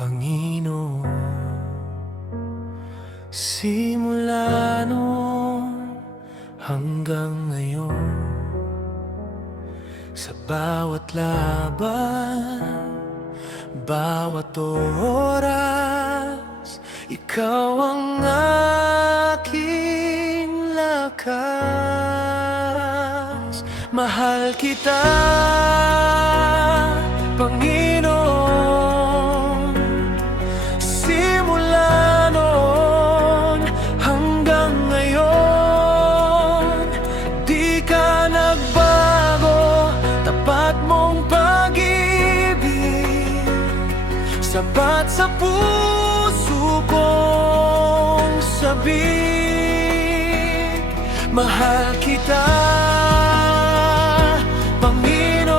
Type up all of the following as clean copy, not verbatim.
Panginoon. Simula noon hanggang ngayon, sa bawat laban, bawat oras, ikaw ang aking lakas. Mahal kita, Panginoon. Simula noon hanggang ngayon, di ka nagbago. Tapat mong pag-ibig, sapat sa puso kong sabik. Mahal kita, Panginoon.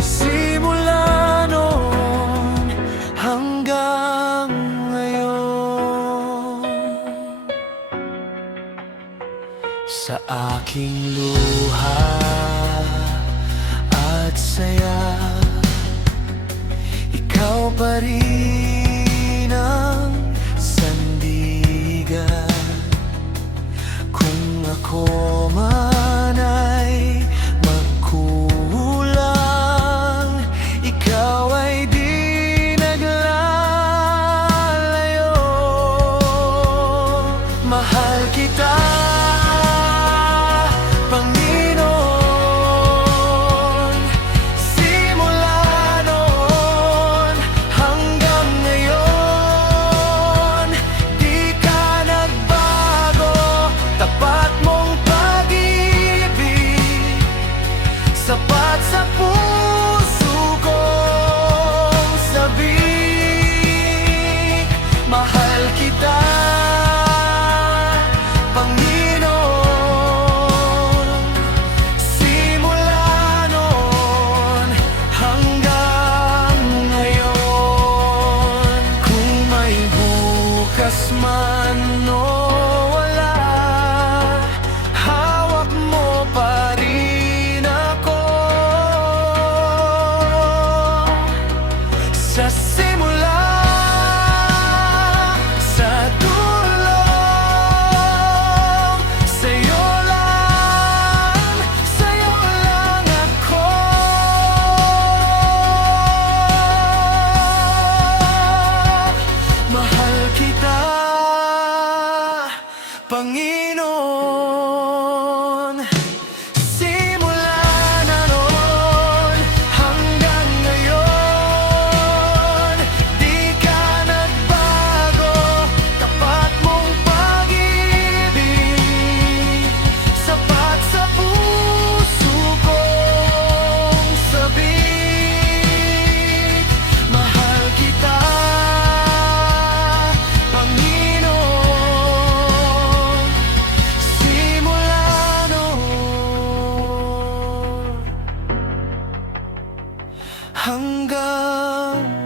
Simula noon hanggang ngayon. Sa aking luha at saya, ikaw pa rin ang sandigan. Kung ako man ay magkulang, ikaw ay di naglalayo. Mahal kita, Panginoon. Simula noon hanggang ngayon, di ka nagbago. Tapat mong pag-ibig, sapat sa puso kong sabik. Mahal kita, Panginoon. Simula noon hanggang ngayon. Kung may bukas man o wala, hawak mo pa rin ako. Sa simula, sa dulo, sa'yo lang ako. Mahal kita, Panginoon. Simula na noon hanggang ngayon, di ka nagbago. Tapat mong pag-ibig, sapat sa puso kong sabik. Mahal kita, Panginoon. Simula noon hanggang